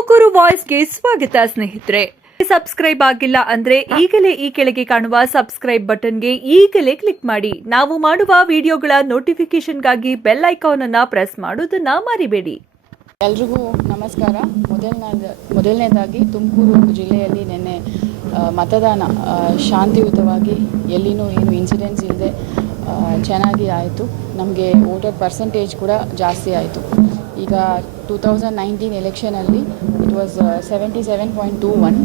ತುಮಕೂರು ವಾಯ್ಸ್ಗೆ ಸ್ವಾಗತ, ಸ್ನೇಹಿತರೆ. ಸಬ್ಸ್ಕ್ರೈಬ್ ಆಗಿಲ್ಲ ಅಂದ್ರೆ ಈಗಲೇ ಈ ಕೆಳಗೆ ಕಾಣುವ ಸಬ್ಸ್ಕ್ರೈಬ್ ಬಟನ್ಗೆ ಈಗಲೇ ಕ್ಲಿಕ್ ಮಾಡಿ. ನಾವು ಮಾಡುವ ವಿಡಿಯೋಗಳ ನೋಟಿಫಿಕೇಶನ್ಗಾಗಿ ಬೆಲ್ ಐಕಾನ್ ಅನ್ನ ಪ್ರೆಸ್ ಮಾಡೋದನ್ನ ಮರಿಬೇಡಿ. ಎಲ್ರಿಗೂ ನಮಸ್ಕಾರ. ಮೊದಲನೇದ, ಮೊದಲನೇದಾಗಿ ತುಮಕೂರು ಜಿಲ್ಲೆಯಲ್ಲಿ ನಿನ್ನೆ ಮತದಾನ ಶಾಂತಿಯುತವಾಗಿ ಎಲ್ಲಿನೂ ಏನು ಇನ್ಸಿಡೆಂಟ್ಸ್ ಇಲ್ಲದೆ ಚೆನ್ನಾಗಿ ಆಯಿತು. ನಮಗೆ ವೋಟರ್ ಪರ್ಸೆಂಟೇಜ್ ಕೂಡ ಜಾಸ್ತಿ ಆಯಿತು. ಈಗ two thousand nineteen ಎಲೆಕ್ಷನಲ್ಲಿ it was seventy seven point two one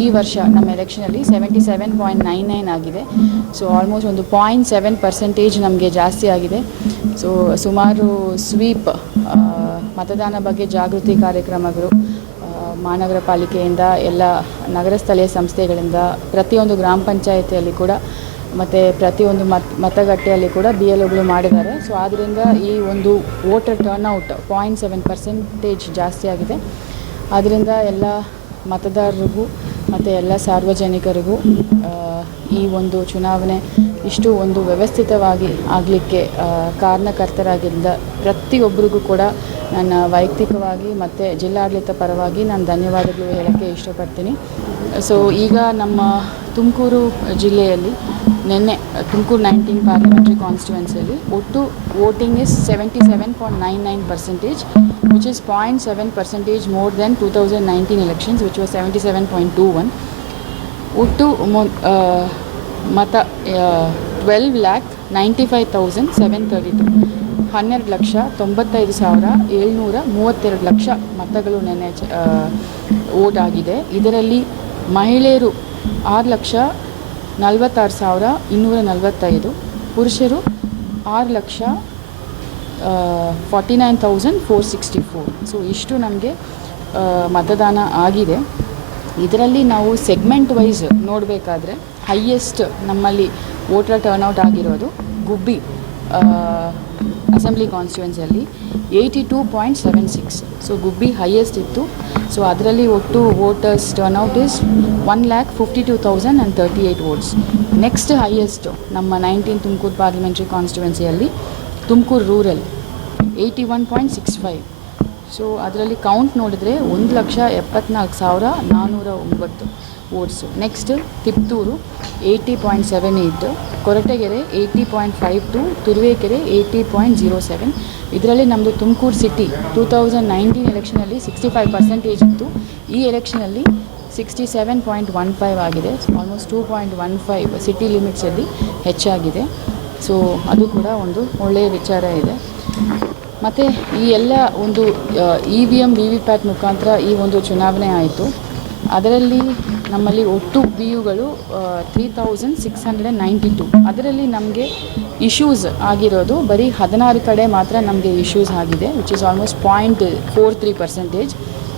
ಈ ವರ್ಷ ನಮ್ಮ ಎಲೆಕ್ಷನಲ್ಲಿ seventy seven point nine nine ಆಗಿದೆ. ಸೊ ಆಲ್ಮೋಸ್ಟ್ ಒಂದು ಪಾಯಿಂಟ್ ಸೆವೆನ್ ಪರ್ಸೆಂಟೇಜ್ ನಮಗೆ ಜಾಸ್ತಿ ಆಗಿದೆ. ಸೊ ಸುಮಾರು ಸ್ವೀಪ್ ಮತದಾನ ಬಗ್ಗೆ ಜಾಗೃತಿ ಕಾರ್ಯಕ್ರಮಗಳು ಮಹಾನಗರ ಪಾಲಿಕೆಯಿಂದ ಎಲ್ಲ ನಗರ ಸ್ಥಳೀಯ ಸಂಸ್ಥೆಗಳಿಂದ ಪ್ರತಿಯೊಂದು ಗ್ರಾಮ ಪಂಚಾಯತಿಯಲ್ಲಿ ಕೂಡ ಮತ್ತು ಪ್ರತಿಯೊಂದು ಮತ್ ಮತಗಟ್ಟೆಯಲ್ಲಿ ಕೂಡ ಬಿ ಎಲ್ ಒಗಳು ಮಾಡಿದ್ದಾರೆ. ಸೊ ಆದ್ದರಿಂದ ಈ ಒಂದು voter turnout point seven percentage ಜಾಸ್ತಿ ಆಗಿದೆ. ಆದ್ದರಿಂದ ಎಲ್ಲ ಮತದಾರರಿಗೂ ಮತ್ತು ಎಲ್ಲ ಸಾರ್ವಜನಿಕರಿಗೂ ಈ ಒಂದು ಚುನಾವಣೆ ಇಷ್ಟು ಒಂದು ವ್ಯವಸ್ಥಿತವಾಗಿ ಆಗಲಿಕ್ಕೆ ಕಾರಣಕರ್ತರಾಗಿದ್ದ ಪ್ರತಿಯೊಬ್ಬರಿಗೂ ಕೂಡ ನನ್ನ ವೈಯಕ್ತಿಕವಾಗಿ ಮತ್ತು ಜಿಲ್ಲಾಡಳಿತ ಪರವಾಗಿ ನಾನು ಧನ್ಯವಾದಗಳು ಹೇಳೋಕ್ಕೆ ಇಷ್ಟಪಡ್ತೀನಿ. ಸೊ ಈಗ ನಮ್ಮ ತುಮಕೂರು ಜಿಲ್ಲೆಯಲ್ಲಿ ನಿನ್ನೆ ತುಮಕೂರು ನೈನ್ಟೀನ್ ಪಾರ್ಲಿಮೆಂಟ್ರಿ ಕಾನ್ಸ್ಟಿಟ್ಯೂನ್ಸಿಯಲ್ಲಿ ಒಟ್ಟು voting is seventy seven point nine nine percentage which is point seven percentage more than two thousand nineteen elections which was seventy seven point two one ಒಟ್ಟು ಮತ twelve lakh ninety five thousand seven thirty two ಹನ್ನೆರಡು ಲಕ್ಷ ತೊಂಬತ್ತೈದು ಸಾವಿರ ಏಳ್ನೂರ ಮೂವತ್ತೆರಡು ಲಕ್ಷ ಮತಗಳು ನೆನ್ನೆ ವೋಟ್ ಆಗಿದೆ ಇದರಲ್ಲಿ ಮಹಿಳೆಯರು ಆರು ಲಕ್ಷ ನಲವತ್ತಾರು ಸಾವಿರ ಇನ್ನೂರ ನಲವತ್ತೈದು, ಪುರುಷರು ಆರು lakh forty nine thousand four sixty four. So, ಇಷ್ಟು ನಮಗೆ ಮತದಾನ ಆಗಿದೆ. ಇದರಲ್ಲಿ ನಾವು ಸೆಗ್ಮೆಂಟ್ ವೈಸ್ ನೋಡಬೇಕಾದ್ರೆ ಹೈಯೆಸ್ಟ್ ನಮ್ಮಲ್ಲಿ ವೋಟರ್ ಟರ್ನ್ಔಟ್ ಆಗಿರೋದು Gubbi. Assembly ಕಾನ್ಸ್ಟಿಟ್ಯೂನ್ಸಿಯಲ್ಲಿ eighty two point seven six so Gubbi highest ಇತ್ತು. ಸೊ ಅದರಲ್ಲಿ ಒಟ್ಟು voters turnout is one lakh fifty two thousand and thirty eight votes next highest ನಮ್ಮ nineteen Tumakuru parliamentary ಕಾನ್ಸ್ಟಿಟ್ಯೂನ್ಸಿಯಲ್ಲಿ Tumakuru rural eighty one point six five so ಅದರಲ್ಲಿ count ನೋಡಿದರೆ ಒಂದು ಲಕ್ಷ ಎಪ್ಪತ್ನಾಲ್ಕು ಸಾವಿರ ನಾನ್ನೂರ ಒಂಬತ್ತು votes next Tiptur eighty point seven eight Koratagere eighty point five two Turuvekere eighty point zero seven ಇದರಲ್ಲಿ ನಮ್ಮದು Tumakuru city two thousand nineteen ಎಲೆಕ್ಷನಲ್ಲಿ sixty five percentage ಇತ್ತು. ಈ ಎಲೆಕ್ಷನಲ್ಲಿ sixty seven point one five ಆಗಿದೆ. Almost two point one five city ಲಿಮಿಟ್ಸಲ್ಲಿ ಹೆಚ್ಚಾಗಿದೆ. So ಅದು ಕೂಡ ಒಂದು ಒಳ್ಳೆಯ ವಿಚಾರ ಇದೆ. ಮತ್ತು ಈ ಎಲ್ಲ ಒಂದು E V M V V PAT ಮುಖಾಂತರ ಈ ಒಂದು ಚುನಾವಣೆ ಆಯಿತು. ಅದರಲ್ಲಿ ನಮ್ಮಲ್ಲಿ ಒಟ್ಟು B ಯುಗಳು three thousand six hundred ninety two ಅದರಲ್ಲಿ ನಮಗೆ ಇಶ್ಯೂಸ್ ಆಗಿರೋದು ಬರೀ ಹದಿನಾರು ಕಡೆ ಮಾತ್ರ ನಮಗೆ ಇಶ್ಯೂಸ್ ಆಗಿದೆ which is almost point four three percentage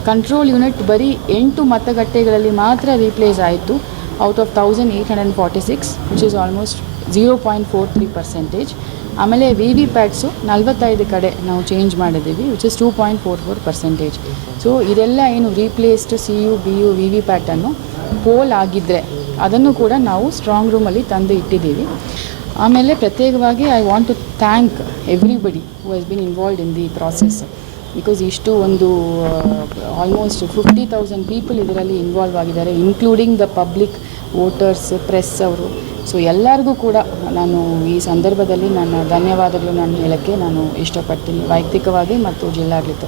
control unit ಬರೀ ಎಂಟು ಮತಗಟ್ಟೆಗಳಲ್ಲಿ ಮಾತ್ರ ರೀಪ್ಲೇಸ್ ಆಯಿತು out of thousand eight hundred forty six which is almost zero point four three percentage ಆಮೇಲೆ ವಿ ವಿ ಪ್ಯಾಟ್ಸು ನಲ್ವತ್ತೈದು ಕಡೆ ನಾವು ಚೇಂಜ್ ಮಾಡಿದ್ದೀವಿ which is two point four four percentage so ಇದೆಲ್ಲ ಏನು replaced C U B U V V ಪ್ಯಾಟನ್ನು poll ಆಗಿದ್ದರೆ ಅದನ್ನು ಕೂಡ ನಾವು ಸ್ಟ್ರಾಂಗ್ ರೂಮಲ್ಲಿ ತಂದು ಇಟ್ಟಿದ್ದೀವಿ. ಆಮೇಲೆ ಪ್ರತ್ಯೇಕವಾಗಿ I want to thank everybody who has been involved in the process because ಇಷ್ಟು ಒಂದು ಆಲ್ಮೋಸ್ಟ್ ಫಿಫ್ಟಿ ತೌಸಂಡ್ ಪೀಪಲ್ ಇದರಲ್ಲಿ ಇನ್ವಾಲ್ವ್ ಆಗಿದ್ದಾರೆ including the public voters press ಅವರು. ಸೊ ಎಲ್ಲರಿಗೂ ಕೂಡ ನಾನು ಈ ಸಂದರ್ಭದಲ್ಲಿ ನನ್ನ ಧನ್ಯವಾದಗಳು ನಾನು ಹೇಳೋಕ್ಕೆ ನಾನು ಇಷ್ಟಪಡ್ತೀನಿ, ವೈಯಕ್ತಿಕವಾಗಿ ಮತ್ತು ಜಿಲ್ಲಾಡಳಿತ